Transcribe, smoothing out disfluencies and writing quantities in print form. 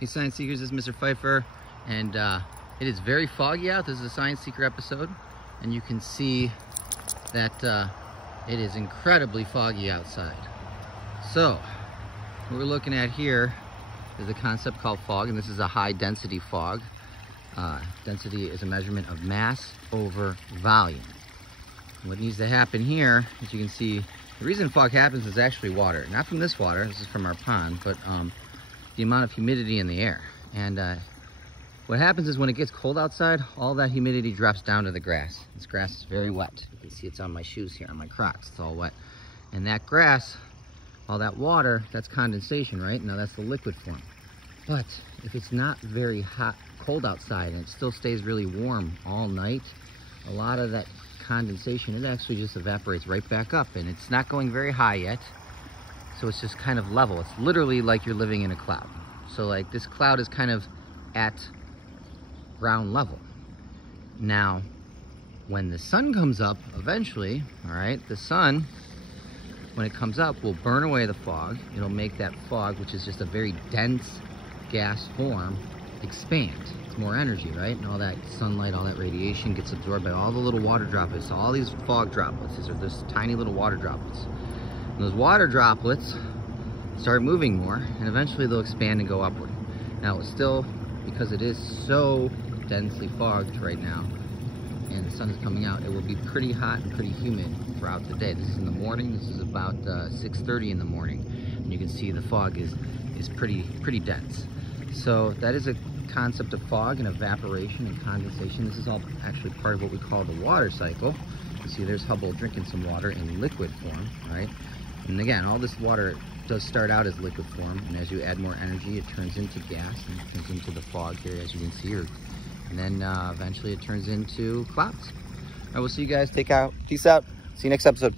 Hey Science Seekers, this is Mr. Pfeiffer, and it is very foggy out. This is a Science Seeker episode, and you can see that it is incredibly foggy outside. So, what we're looking at here is a concept called fog, and this is a high density fog. Density is a measurement of mass over volume. What needs to happen here, as you can see, the reason fog happens is actually water. Not from this water, this is from our pond, but the amount of humidity in the air. And what happens is when it gets cold outside, all that humidity drops down to the grass. This grass is very wet. You can see it's on my shoes here, on my Crocs, it's all wet. And that grass, all that water, that's condensation, right? Now that's the liquid form. But if it's not very hot, cold outside, and it still stays really warm all night, a lot of that condensation, it actually just evaporates right back up, and it's not going very high yet. So it's just kind of level. It's literally like you're living in a cloud. So like this cloud is kind of at ground level. Now, when the sun comes up eventually, all right, the sun, when it comes up, will burn away the fog. It'll make that fog, which is just a very dense gas form, expand. It's more energy, right? And all that sunlight, all that radiation gets absorbed by all the little water droplets. All these fog droplets, these are just tiny little water droplets. And those water droplets start moving more, and eventually they'll expand and go upward. Now, it's still, because it is so densely fogged right now, and the sun is coming out, it will be pretty hot and pretty humid throughout the day. This is in the morning. This is about 6:30 in the morning, and you can see the fog is pretty dense. So that is a concept of fog and evaporation and condensation. This is all actually part of what we call the water cycle. You see there's Hubble drinking some water in liquid form, right? And again, all this water does start out as liquid form, and as you add more energy, it turns into gas, and it turns into the fog here, as you can see here. And then eventually it turns into clouds. All right, we'll see you guys. Take out. Peace out. See you next episode.